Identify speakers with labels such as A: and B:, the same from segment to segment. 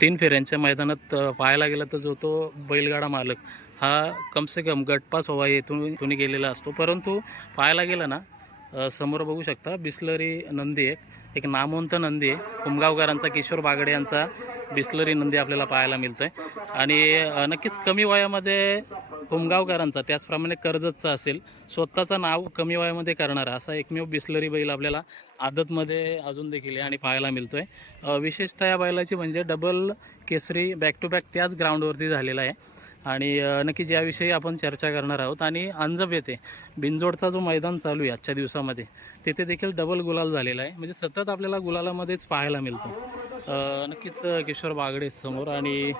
A: तीन फेऱ्यांच्या मैदानात पाहायला गेला तर जो तो बैलगाडा मालक हा कमसे कम गटपास हवा येथून इथून गेलेला असतो. परंतु पाहायला गेलं ना समोर बघू शकता बिस्लरी नंदी एक एक नामवंत नंदी आहे कुमगावकरांचा किशोर बागडे यांचा बिस्लरी नंदी आपल्याला पाहायला मिळतोय. आणि नक्कीच कमी वयामध्ये हुमगावकरांचा त्याचप्रमाणे कर्जतचा असेल स्वतःचं नाव कमी वयामध्ये करणारा असा एकमेव बिस्लरी बैल आपल्याला आदतमध्ये अजून देखील आहे आणि पाहायला मिळतो आहे विशेषतः या बैलाची म्हणजे double Kesari back to back त्याच ग्राउंडवरती झालेला आहे. आणि नक्कीच याविषयी आपण चर्चा करणार आहोत. आणि अंजब येथे बिंजोडचा जो मैदान चालू आहे आजच्या दिवसामध्ये तिथे देखील डबल गुलाल झालेला आहे. म्हणजे सतत आपल्याला गुलालामध्येच पाहायला मिळतो. नक्कीच किशोर बागडे समोर आणि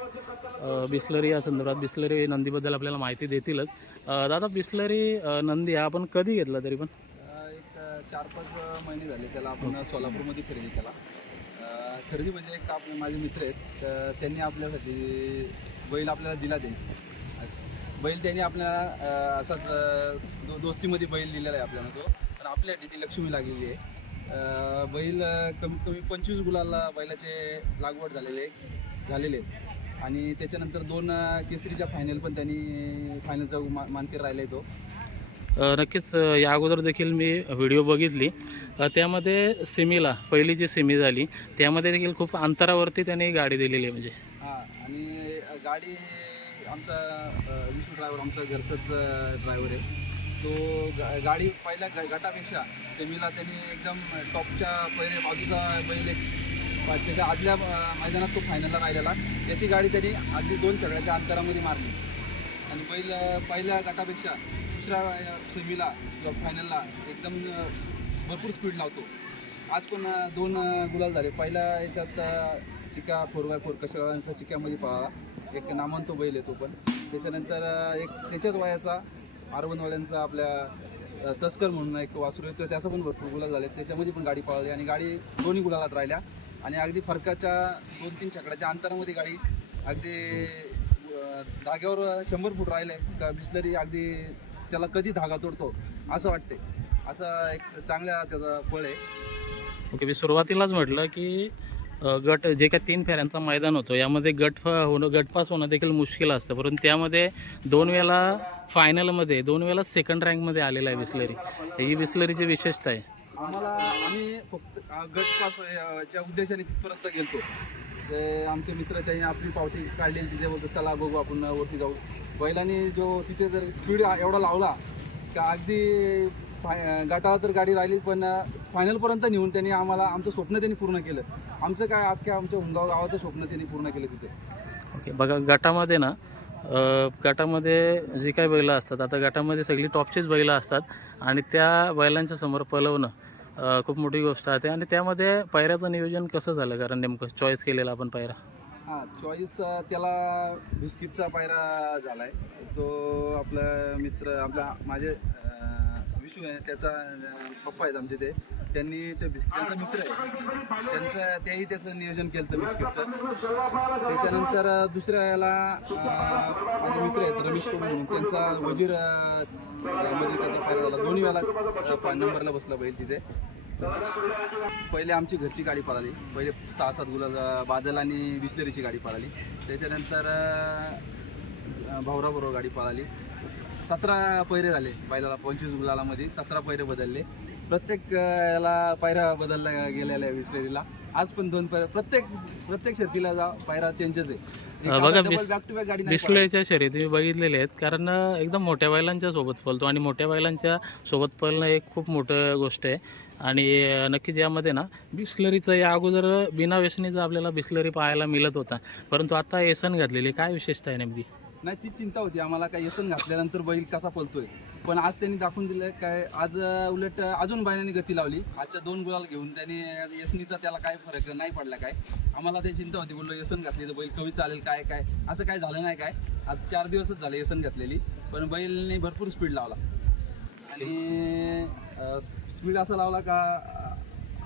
A: बिस्लरी या संदर्भात बिस्लरी नंदीबद्दल आपल्याला माहिती देतीलच. दादा बिस्लरी नंदी हा आपण कधी घेतला तरी पण?
B: एक चार पाच महिने झाले त्याला आपण सोलापूरमध्ये खरेदी केला. खरेदी म्हणजे एक आपले माझे मित्र आहेत तर त्यांनी आपल्यासाठी बैल आपल्याला दिला त्यांनी. बैल त्यांनी आपल्याला असाच दो दोस्तीमध्ये बैल दिलेला आहे आपल्याला तो. तर आपल्यासाठी ती लक्ष्मी लागलेली आहे. बैल कमीत कमी पंचवीस गुलाला बैलाचे लागवड झालेले झालेले आहेत. आणि त्याच्यानंतर दोन केसरीच्या फायनल पण त्यांनी फायनलचा मा मानकर राहिला आहे तो
A: नक्कीच या अगोदर देखील मी व्हिडिओ बघितली. त्यामध्ये सेमीला पहिली जी सेमी झाली त्यामध्ये देखील खूप अंतरावरती त्याने गाडी दिलेली आहे म्हणजे.
B: हां आणि गाडी आमचा विष्णू ड्रायव्हर आमचा घरचाच ड्रायव्हर आहे. तो गा- गाडी पहिल्या ग- गटापेक्षा सेमीला त्यांनी एकदम टॉपच्या पहिले बाजूचा बैल एक त्याच्या आदल्या मैदानात तो फायनलला राहिलेला. त्याची गाडी त्यांनी अगदी दोन चकड्याच्या अंतरामध्ये मारली. आणि पहिलं पहिल्या गटापेक्षा दुसऱ्या सेमीला किंवा फायनलला एकदम भरपूर स्पीड लावतो. आज पण दोन गुलाल झाले. पहिला याच्यात चिका फोर बाय फोर कशाचा चिक्यामध्ये पहा. एक नामांतो बैल येतो पण. त्याच्यानंतर एक त्याच्याच वयाचा आरवनवाल्यांचा आपल्या तस्कर म्हणून एक वासरू येतो त्याचा पण भरपूर गुलाल झाले. त्याच्यामध्ये पण गाडी पळाली आणि गाडी दोन्ही गुलालात राहिल्या. आणि अगदी फरकाच्या दोन तीन छकड्याच्या अंतरामध्ये गाडी अगदी धाग्यावर शंभर फूट राहिले का बिस्लरी अगदी त्याला कधी धागा तोडतो असं वाटते असा एक चांगला त्याचा फळ आहे.
A: ओके मी सुरुवातीलाच म्हटलं की अ, गट जे काही तीन फेऱ्यांचा मैदान होतो यामध्ये गट फ- होणं गटपास होणं देखील मुश्किल असतं. परंतु त्यामध्ये दोन वेळा फायनलमध्ये दोन वेळा सेकंड रँकमध्ये आलेला आहे बिस्लरी. ही बिस्लरीची विशेषता आहे.
B: आम्हाला आम्ही फक्त अ, गट पास अ, च्या उद्देशाने तिथपर्यंत गेलतो ते आमचे मित्र त्यांनी आपली पावती काढली तिथे बोलतो चला बघू आपण वरती जाऊ. बैलांनी जो तिथे जर स्पीड एवढा लावला का अगदी गटाला तर गाडी राहिली पण फायनलपर्यंत नेऊन त्यांनी आम्हाला आमचं स्वप्न त्यांनी पूर्ण केलं. आमचं काय अख्ख्या आमच्या हुंगाव गावाचं स्वप्न त्यांनी पूर्ण केलं तिथे.
A: ओके बघा गटामध्ये ना गटामध्ये जी काही बैलं असतात आता गटामध्ये सगळी टॉपचीच बैलं असतात आणि त्या बैलांच्या समोर पलवणं खूप मोठी गोष्ट आहे. आणि त्यामध्ये पायऱ्याचं नियोजन कसं झालं? कारण नेमकं चॉईस केलेला आपण पायरा.
B: हां चॉईस त्याला बिस्किटचा पायरा झालाय. तो आपला मित्र आपला माझे विशू आहे त्याचा पप्पा आहेत आमचे ते. त्यांनी ते बिस्किट त्यांचा मित्र आहे. त्यांचं तेही त्याचं नियोजन केलं होतं बिस्किटचं. त्याच्यानंतर दुसऱ्याला दुसऱ्या याला माझे मित्र आहेत रमेश कडू म्हणून. त्यांचा वजीरमध्ये त्याचा फायदा झाला. दोन्ही वेळा नंबरला बसला बैल तिथे. पहिले आमची घरची गाडी पळाली. पहिले सहा सात गुलाल बादल आणि बिस्लरीची गाडी पळाली. त्याच्यानंतर भावराबरोबर भाऊराबरोबर गाडी पळाली. सतरा पैरे झाले बैलाला पंचवीस गुलालामध्ये सतरा पैरे बदलले. प्रत्येक याला पायऱ्या बदलल्या गेलेल्या आहे बिस्लरीला आज पण दोन पायऱ्या प्रत्येक प्रत्येक शर्तीला जा पायरा चेंजेस आहे.
A: बघा, बिस-
B: बॅक टू बॅक गाडी नाही पळाली.
A: बिस्लरीच्या शर्यती मी बघितलेल्या आहेत कारण एकदम मोठ्या बैलांच्या सोबत पळतो आणि मोठ्या बैलांच्या सोबत पळणं एक खूप मोठं गोष्ट आहे. आणि नक्कीच यामध्ये ना बिस्लरीचं या अगोदर बिना व्यसनीचा आपल्याला बिस्लरी पाहायला मिळत होता. परंतु आता एसन घातलेली काय विशेषता आहे नेमकी?
B: नाही ती चिंता होती. आम्हाला काय यसन घातल्यानंतर बैल कसा पळतोय. पण आज त्यांनी दाखवून दिलं काय आज उलट अजून बैलांनी गती लावली. आजच्या दोन गुलाल घेऊन त्यांनी यसनीचा त्याला काय फरक नाही पडला काय. आम्हाला ते चिंता होती. बोललो यसन घातली तर बैल कमी चालेल काय काय? असं काय झालं नाही काय. आज चार दिवसच झाले यसन घातलेली. पण बैलने भरपूर स्पीड लावला. आणि स्पीड असा लावला का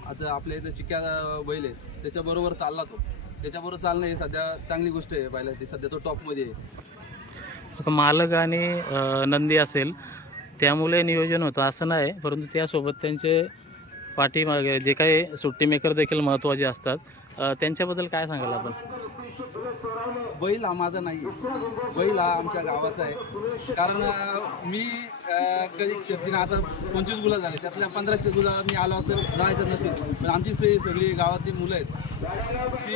B: आता आपल्या इथं चिक्या बैल आहे त्याच्याबरोबर चालला तो. त्याच्याबरोबर चालणं हे सध्या चांगली गोष्ट आहे. बैला ती सध्या तो टॉपमध्ये आहे.
A: मालक आणि नंदी असेल त्यामुळे नियोजन होतं. असं नाही परंतु त्यासोबत त्यांचे पाठीमागे जे काही सुट्टी मेकर देखील महत्त्वाचे असतात. त्यांच्याबद्दल काय सांगाल आपण?
B: बैल हा माझा नाही. बैल हा आमच्या गावाचा आहे. कारण मी कधी शेतीनं आता पंचवीस गुला झाले. त्यातल्या पंधराशे गुला मी आलो असेल जायचं नसेल. पण आमची सगळी गावातली मुलं आहेत. ती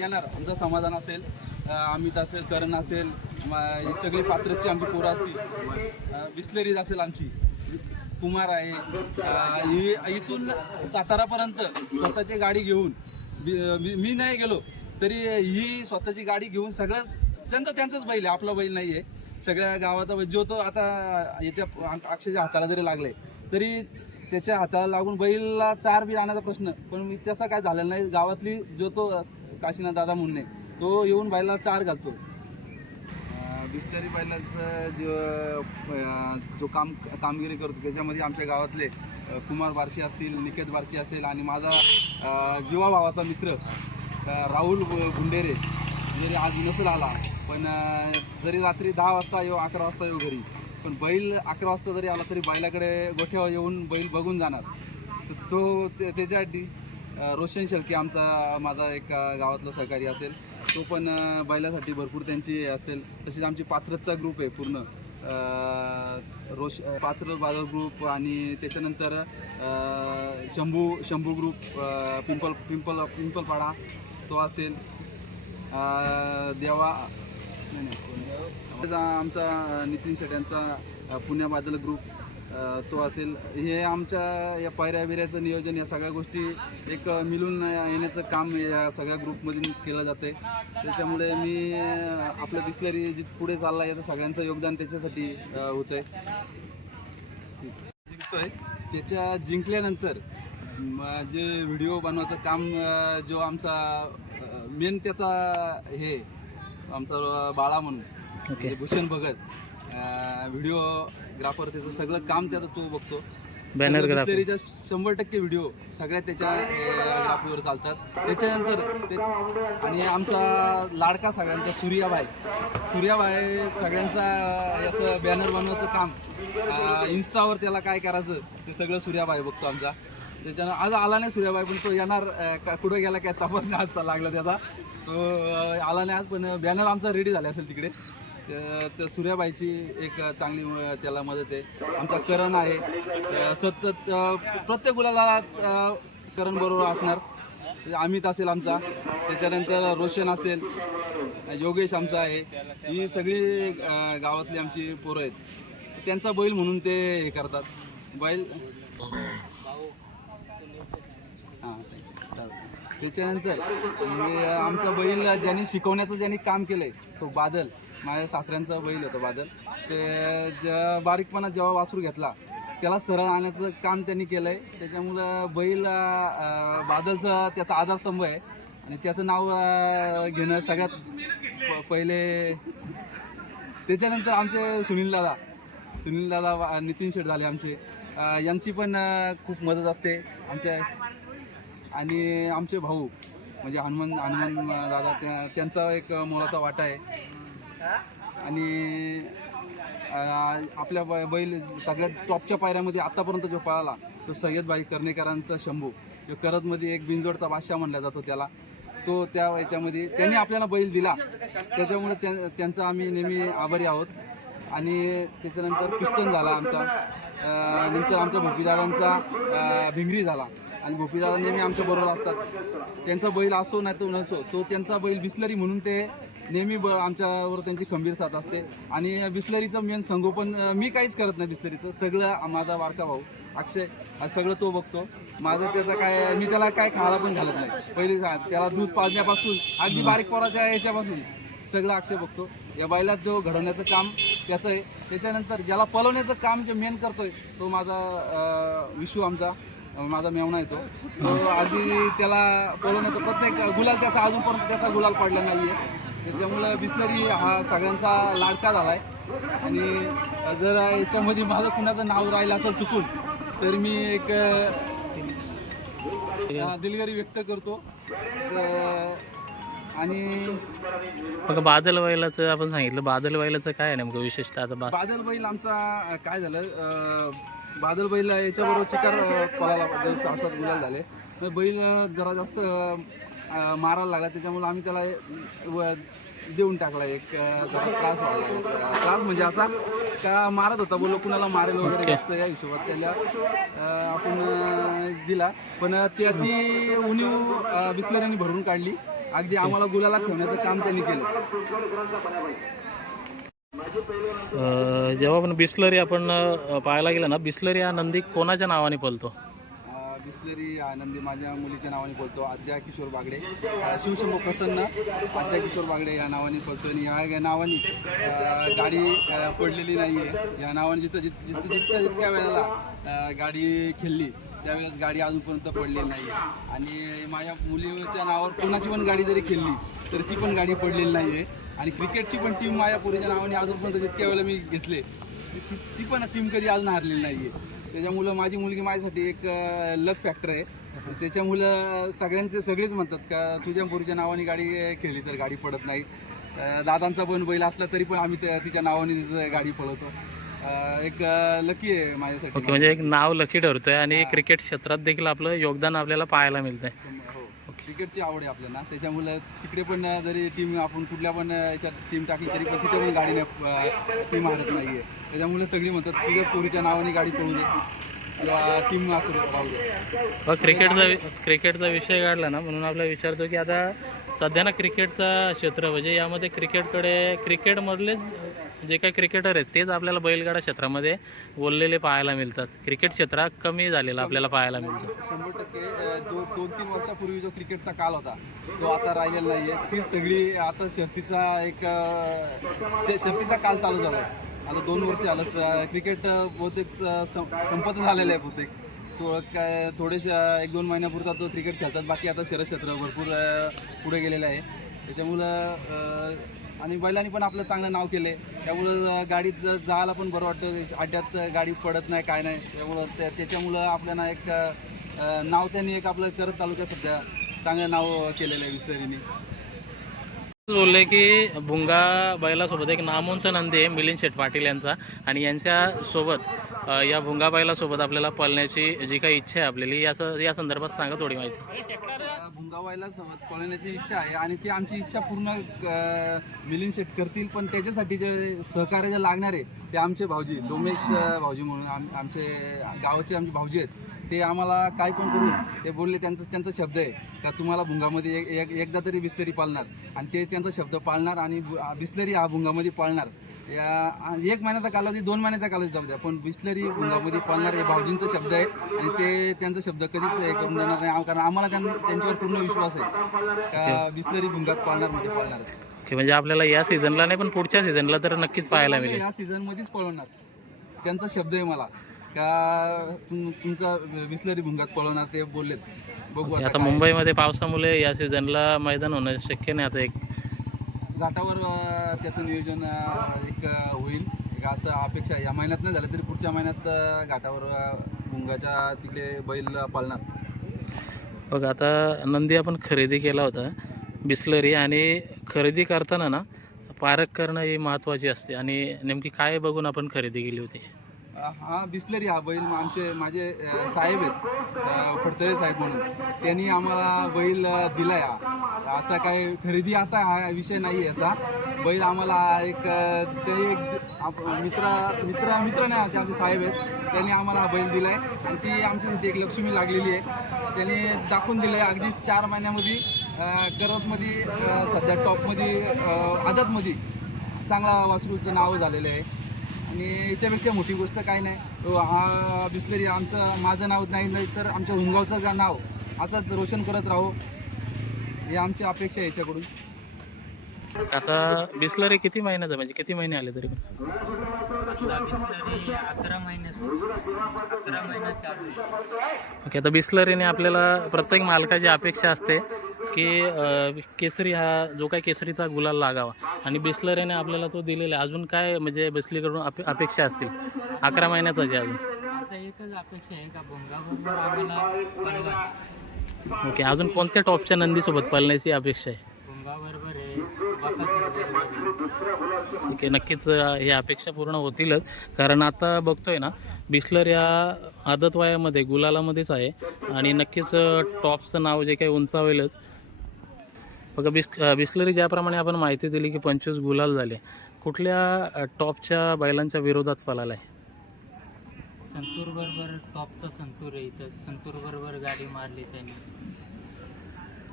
B: येणार. आमचं समाधान असेल. अमित असेल करण असेल ही सगळी पात्रची आमची पोरं असतील. बिस्लेरीज असेल आमची. कुमार आहे. इथून सातारापर्यंत स्वतःची गाडी घेऊन मी मी नाही गेलो तरी ही स्वतःची गाडी घेऊन सगळंच त्यांचा त्यांचाच बैल आहे आपला बैल नाही आहे सगळ्या गावाचा बैल जो तो आता याच्या अक्षयच्या हाताला जरी लागले तरी त्याच्या हाताला लागून बैलला चार बी आणायचा प्रश्न. पण मी तसा काय झालेला नाही. गावातली जो तो काशीनाथ दादा मुन्ने तो येऊन बैलाला चार घालतो. अं, बिस्लरी बैलांचं जो जो काम कामगिरी करतो त्याच्यामध्ये आमच्या गावातले कुमार बारशी असतील निकेत बारशी असेल आणि माझा जीवा भावाचा मित्र राहुल गु- गुंडेरे म्हणजे जरी आज नसेल आला पण जरी रात्री दहा वाजता येऊ अकरा वाजता येऊ घरी पण बैल अकरा वाजता जरी आला तरी बैलाकडे गोठ्यावर येऊन बैल बघून जाणार. तर तो ते- त्याच्यासाठी रोशन शेळके आमचा माझा एक गावातला सहकारी असेल. तो पण बैलासाठी भरपूर त्यांची असेल. तशीच आमची पात्रचा ग्रुप आहे पूर्ण. रोश पात्र बाजार ग्रुप आणि त्याच्यानंतर Shambhu Shambhu group pimple pimple Pimpalpada तो असेल. देवा नाही, आमचा नितीन शेट्यांचा पुण्या बादल ग्रुप तो असेल. हे आमच्या या पायऱ्या बिऱ्याचं नियोजन या सगळ्या गोष्टी एक मिळून येण्याचं काम या सगळ्या ग्रुपमधून केलं जाते त्याच्यामुळे मी आपलं बिस्लरी जित पुढे चालला याचं सगळ्यांचं योगदान त्याच्यासाठी होतं होतंय. जिंकतोय. त्याच्या जिंकल्यानंतर जे व्हिडिओ बनवायचं काम जो आमचा मेन त्याचा हे आमचा बाळा म्हणून म्हणजे भूषण भगत व्हिडिओग्राफर त्याचं सगळं काम त्याचं तो बघतो.
A: बॅनर
B: बिस्लरीच्या शंभर टक्के व्हिडिओ सगळ्या त्याच्या ग्राफीवर चालतात. त्याच्यानंतर आणि आमचा लाडका सगळ्यांचा सूर्याबाई. सूर्याबाई सगळ्यांचा याचं बॅनर बनवायचं काम इन्स्टावर त्याला काय करायचं ते सगळं सूर्याबाई बघतो आमचा. त्याच्यानं आज आला नाही सूर्याबाई पण तो येणार कुठं गेला काय तपास आजचा लागला त्याचा. तो आला नाही आज पण बॅनर आमचा रेडी झाला असेल तिकडे. तर त्या सूर्याबाईची एक चांगली त्याला मदत आहे. आमचा करण आहे. सतत प्रत्येक गुलाला करण बरोबर असणार. अमित असेल आमचा. त्याच्यानंतर रोशन असेल. योगेश आमचा आहे. ही सगळी गावातली आमची पोरं आहेत. त्यांचा बैल म्हणून ते हे करतात. बैल? हां त्याच्यानंतर म्हणजे आमचा बैल ज्यांनी शिकवण्याचं ज्यांनी काम केलं आहे तो बादल. माझ्या सासऱ्यांचं बैल होतं बादल. ते ज्या बारीकपणा जेव्हा वासरू घेतला त्याला सरळ आणण्याचं काम त्यांनी केलं आहे त्याच्यामुळं बैल बादलचं बादलचा त्याचा आधारस्तंभ आहे. आणि त्याचं नाव घेणं सगळ्यात प- पहिले त्याच्यानंतर आमचे सुनील दादा. सुनील दादा नितीन शेठ झाले आमचे. यांची पण खूप मदत असते. आमच्या आणि आमचे भाऊ म्हणजे हनुमान हनुमान दादा त्या त्यांचा एक मोलाचा वाटा आहे. आणि आपल्या बैल सगळ्यात टॉपच्या पायऱ्यामध्ये आतापर्यंत जो पळाला तो सय्यदबाई कर्णेकरांचा शंभू. जो करतमध्ये एक बिंजोडचा बादशाह म्हणला जातो त्याला. तो त्या याच्यामध्ये त्यांनी आपल्याला बैल दिला. त्याच्यामुळे त्या त्यांचा आम्ही नेहमी आभारी आहोत. आणि त्याच्यानंतर पिस्टन झाला आमचा. नंतर आमच्या भोपीदारांचा भिंगरी झाला. आणि भोपीदादा नेहमी आमच्या बरोबर असतात. त्यांचा बैल असो नाही तो नसो तो त्यांचा बैल बिस्लरी म्हणून ते नेहमी ब आमच्यावर त्यांची खंबीर साथ असते. आणि बिस्लरीचं मेन संगोपन मी काहीच करत नाही बिस्लरीचं. सगळं माझा वारका भाऊ अक्षय सगळं तो बघतो. माझं त्याचा काय मी त्याला काय खायला पण घालत नाही. पहिले त्याला दूध पाजण्यापासून अगदी बारीक पोराच्या याच्यापासून सगळं अक्षय बघतो. या बैलात जो घडवण्याचं काम त्याचं आहे. त्याच्यानंतर ज्याला पलवण्याचं काम जे मेन करतोय तो माझा विशू आमचा माझा मेवणा येतो तो. अगदी त्याला पळवण्याचा प्रत्येक गुलाल त्याचा अजूनपर्यंत त्याचा गुलाल पडला नाही आहे त्याच्यामुळं बिस्लरी हा सगळ्यांचा लाडका झाला आहे आणि जर याच्यामध्ये माझं कुणाचं नाव राहिलं असेल चुकून तर मी एक दिलगिरी व्यक्त करतो. आणि
A: मग बादल बैलाचं आपण सांगितलं. बादल बैलाचं काय आहे नेमकं विशेषतः आता बा
B: बादल बैल आमचा काय झालं अं, बादल बैल याच्याबरोबर चिकार पळाला सहा सात गुलाल झाले तर बैल जरा जास्त मारायला लागला त्याच्यामुळे आम्ही त्याला व- देऊन टाकला एक त्रास व्हायला. त्रास म्हणजे असा का मारत होता बोललो कुणाला मारेल वगैरे जास्त या हिशोबात त्याला अं, आपण अं, दिला. पण त्याची उणीव बिस्लरीने भरून काढली. अगदी आम्हाला गुलाला ठेवण्याचं काम त्यांनी केलं.
A: अ, जेव्हा पण बिस्लरी आपण अ, पाहायला गेलं ना बिस्लरी हा नंदी कोणाच्या नावाने पळतो?
B: बिस्लरी आनंदी माझ्या मुलीच्या नावाने बोलतो आद्या किशोर बागडे. अं, शिवशंभू प्रसन्न आद्या किशोर बागडे या नावाने बोलतो आणि या नावाने गाडी पडलेली नाही आहे या नावाने जिथं जिथं जिथं जितक्या जितक्या वेळेला गाडी खेळली त्यावेळेस गाडी अजूनपर्यंत पडलेली नाही आहे आणि माझ्या मुलीच्या नावावर कोणाची पण गाडी जरी खेळली तर ती पण गाडी पडलेली नाही आहे आणि क्रिकेटची पण टीम माझ्या पुरीच्या नावाने अजूनपर्यंत जितक्या वेळेला मी घेतले ती पण टीम कधी अजून हारलेली नाही आहे त्याच्यामुळं माझी मुलगी माझ्यासाठी एक लक फॅक्टर आहे. त्याच्यामुळं सगळ्यांचे सगळेच म्हणतात का तुझ्या पोरीच्या नावाने गाडी खेळली तर गाडी पडत नाही. दादांचा पण बैल असला तरी पण आम्ही त्या- तिच्या नावाने गाडी पळवतो. एक लकी आहे माझ्यासाठी.
A: म्हणजे एक नाव लकी ठरतोय आणि क्रिकेट क्षेत्रात देखील आपलं योगदान आपल्याला पाहायला मिळतंय.
B: क्रिकेटची आवड आहे आपल्याला. त्याच्यामुळं तिकडे पण जरी टीम आपण कुठल्या पण याच्यात टीम टाकली तरी पण तिथे पण गाडी टीम हारत नाही आहे त्याच्यामुळे सगळी म्हणतात तुझ्याच पोरीच्या नावाने गाडी पळू दे. किंवा टीम असू पाहू राहू दे.
A: क्रिकेटचा क्रिकेटचा विषय काढला ना म्हणून आपल्याला विचारतो की आता सध्या ना क्रिकेटचा क्षेत्र म्हणजे यामध्ये क्रिकेटकडे क्रिकेटमधलेच जे काही क्रिकेटर आहेत तेच आपल्याला बैलगाडा क्षेत्रामध्ये बोललेले पाहायला मिळतात. क्रिकेट क्षेत्रात कमी झालेला आपल्याला पाहायला मिळतं.
B: शंभर टक्के जो दोन तीन वर्षापूर्वी जो क्रिकेटचा काल होता तो आता राहिलेला नाही आहे ती सगळी आता शर्तीचा एक शर्तीचा काल चालू झाला आहे आता दोन वर्ष आलं क्रिकेट बहुतेक सं- संपत झालेलं आहे बहुतेक. थोडं काय थोडेशा एक दोन महिन्यापुरता तो क्रिकेट खेळतात. बाकी आता शरद क्षेत्र भरपूर पुढे गेलेलं आहे. त्याच्यामुळं आणि बैलांनी पण आपलं चांगलं नाव केले त्यामुळं गाडीत जायला पण बरं वाटतं अड्ड्यात गाडी पडत नाही काय नाही. त्यामुळं त्या- त्याच्यामुळं आपल्याला एक नाव त्यांनी एक आपलं करत तालुक्यात सध्या. चांगलं नाव केलेलं आहे विस्तारीने.
A: बोलले की भुंगा बैलासोबत एक नामवंत नंदी आहे मिलिंद शेठ पाटील यांचा. आणि यांच्या सोबत अ, या भुंगा बैलासोबत आपल्याला पळण्याची जी काही इच्छा आहे आपल्याली या स- या संदर्भात सांगा थोडी माहिती.
B: गावायला सोबत पळण्याची इच्छा आहे आणि ती आमची इच्छा पूर्ण अ, मिलिंद शेट करतील. पण त्याच्यासाठी जे सहकार्य जे लागणार आहे ते आमचे भाऊजी लोमेश अ, भाऊजी म्हणून आम आमचे गावाचे आमचे भाऊजी आहेत ते आम्हाला काय पण करून ते बोलले त्यांचं त्यांचा शब्द आहे का तुम्हाला भुंगामध्ये एक एक- एकदा तरी बिस्लरी पाळणार. आणि ते त्यांचा शब्द पाळणार आणि बिस्लरी हा भुंगामध्ये पाळणार. या एक महिन्याचा कालावधी दोन महिन्याचा कालावधी जाऊ द्या. पण बिस्लरी भुंगामध्ये पाळणार हे भाऊजींचा शब्द आहे आणि ते त्यांचा शब्द कधीच हे करून देणार नाही. कारण आम्हाला त्यां- त्यांच्यावर पूर्ण विश्वास आहे. का बिस्लरी भुंगात पाळणार म्हणजे पाळणारच.
A: की म्हणजे आपल्याला या सीझनला नाही पण पुढच्या सीझनला तर नक्कीच पाहायला मिळेल.
B: या सीझन मध्येच पळवणार त्यांचा शब्द आहे मला. का तुम तुमचा बिस्लरी भुंगात पळवणार ते बोललेत. बघू आता
A: आता
B: काय.
A: मुंबईमध्ये पावसामुळे या सीझनला मैदान होणं शक्य नाही. आता एक
B: घाटावर त्याचं नियोजन एक होईल. एक असं अपेक्षा या महिन्यात नाही झालं तरी पुढच्या महिन्यात घाटावर मुंगाच्या तिकडे बैल पालणार
A: बघ आता नंदी आपण खरेदी केला होता बिस्लरी आणि खरेदी करताना ना पारख करणं ही महत्त्वाची असते. आणि नेमकी काय बघून आपण खरेदी केली होती?
B: हा बिस्लरी हा बैल आमचे माझे साहेब आहेत अ, फडतरे साहेब म्हणून. त्यांनी आम्हाला बैल दिला दिलाय हा. असा काय खरेदी असा हा विषय नाही आहे याचा. बैल आम्हाला एक ते एक आप- मित्र मित्र मित्र नाही ते आमचे साहेब आहेत. त्यांनी आम्हाला हा बैल दिलाय. आणि ती आमच्यासाठी एक लक्ष्मी लागलेली आहे. त्यांनी दाखवून दिलं आहे अगदीच चार महिन्यामध्ये अ, करतमध्ये सध्या टॉपमध्ये अ, चांगला वासरूचं नाव झालेलं आहे. आणि याच्यापेक्षा मोठी गोष्ट काय नाही. तो हा बिस्लरी आमचं माझं नाव नाही नाही तर आमच्या हुंगावचं नाव असंच रोशन करत राहू. ही आमची अपेक्षा आहे याच्याकडून.
A: आता बिस्लरी किती महिन्याचं म्हणजे किती महिने आले तरी ओके आता बिस्लरीने आपल्याला प्रत्येक मालकाची अपेक्षा असते. की केसरी हा जो काही केसरीचा गुलाल लागावा. आणि बिस्लरीने आपल्याला तो दिलेला आहे. अजून काय म्हणजे बिस्लीकडून अपे अपेक्षा असतील? अकरा महिन्याचा जे अजून.
C: एकच अपेक्षा आहे का? आम्हाला
A: ओके अजून कोणत्या टॉपच्या नंदीसोबत पळण्याची अपेक्षा आहे? ठीक आहे नक्कीच ही अपेक्षा पूर्ण होतीलच. कारण आता बघतोय ना बिस्लर या आदत वयामध्ये गुलालामध्येच आहे. आणि नक्कीच टॉपचं नाव जे काही उंचावेलच बघा बिस बिस्लरी ज्याप्रमाणे आपण माहिती दिली की पंचवीस गुलाल झाले कुठल्या टॉपच्या बैलांच्या विरोधात पळाला आहे?
C: संतूर बरोबर टॉपचा संतूर आहे इथं. संतूर बरोबर गाडी मारली त्यांनी.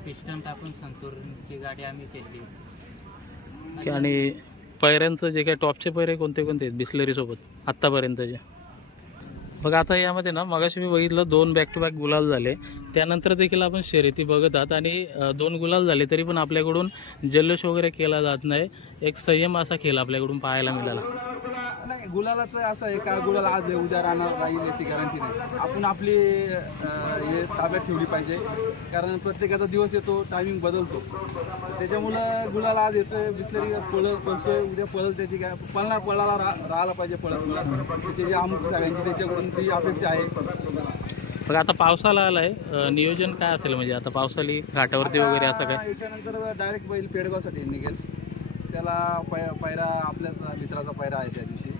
C: पिस्टन टाकून संतूरची गाडी आम्ही केली.
A: आणि पैऱ्यांचं जे काही टॉपचे पैरे कोणते कोणते आहेत बिस्लरीसोबत आत्तापर्यंतचे? बघा आता यामध्ये ना मगाशी मी बघितलं दोन बॅक टू बॅक गुलाल झाले. त्यानंतर देखील आपण शर्यती बघत आहात आणि दोन गुलाल झाले तरी पण आपल्याकडून जल्लोष वगैरे केला जात नाही. एक संयम असा खेळ आपल्याकडून पाहायला मिळाला.
B: नाही गुलालाचं असं आहे का गुलाल आज आहे उद्या राहणार राहील याची गॅरंटी नाही. आपण आपली अं, हे ताब्यात ठेवली पाहिजे. कारण प्रत्येकाचा दिवस येतो टायमिंग बदलतो. त्याच्यामुळं गुलाल आज येतोय बिस्लरी पळत पळतोय उद्या पळत त्याची काय पळणार पळाला रा राहायला पाहिजे पळत. गुलाल त्याची जी आमची सगळ्यांची त्याच्याकडून ती अपेक्षा आहे.
A: बघा आता पावसाला आलाय. अ, नियोजन काय असेल म्हणजे आता पावसाली घाटावरती वगैरे असं काय?
B: आता याच्यानंतर डायरेक्ट बैल पेडगावसाठी निघेल. त्याला पै पायरा आपल्याच मित्राचा पायरा आहे त्या दिवशी.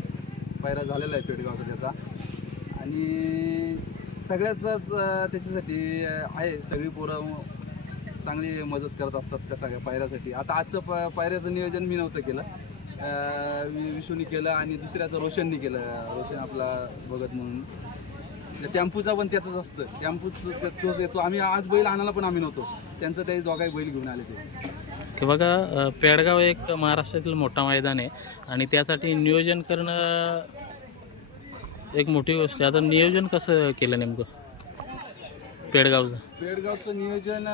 B: पायरा झालेला आहे पेडगावचा त्याचा. आणि सगळ्याच त्याच्यासाठी आहे. सगळी पोरं चांगली मदत करत असतात त्या सगळ्या पायऱ्यासाठी. आता आजचं प पायऱ्याचं नियोजन मी नव्हतं केलं. अं, केलं आणि दुसऱ्याचं रोशननी केलं. रोशन आपला बघत म्हणून. टॅम्पूचा पण त्याचंच असतं. टेम्पू तोच येतो. आम्ही आज बैल आणायला पण आम्ही नव्हतो. त्यांचं ते दोघाही बैल घेऊन आले ते.
A: की बघा पेडगाव एक महाराष्ट्रातील मोठा मैदान आहे आणि त्यासाठी नियोजन करणं एक मोठी गोष्ट आहे. आता नियोजन कसं केलं नेमकं? पेडगावचं.
B: पेडगावचं नियोजन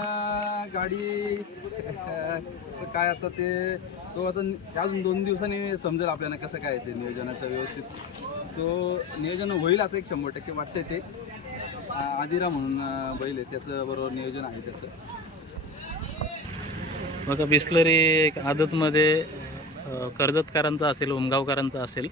B: गाडी कसं काय आता ते तो आता अजून दोन दिवसांनी समजेल आपल्याला कसं काय ते नियोजनाचं व्यवस्थित. तो नियोजन होईल असं एक शंभर टक्के वाटतंय ते. आदिरा म्हणून बैल आहे त्याचं बरोबर नियोजन आहे त्याचं.
A: बघा बिस्लरी एक आदतमध्ये अ, कर्जतकरांचा असेल उमगावकरांचा असेल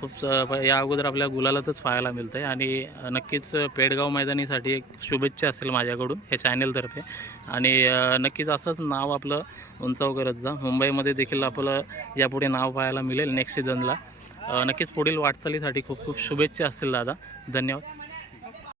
A: खूप स- या अगोदर आपल्या गुलालातच पाहायला मिळतं आहे आणि नक्कीच पेडगाव मैदानीसाठी एक शुभेच्छा असेल माझ्याकडून हे चॅनेलतर्फे. आणि नक्कीच असंच नाव आपलं उंचाव करत जा. मुंबईमध्ये देखील आपलं यापुढे नाव पाहायला मिळेल नेक्स्ट सीझनला नक्कीच पुढील वाटचालीसाठी खूप खूप शुभेच्छा असतील दादा. धन्यवाद.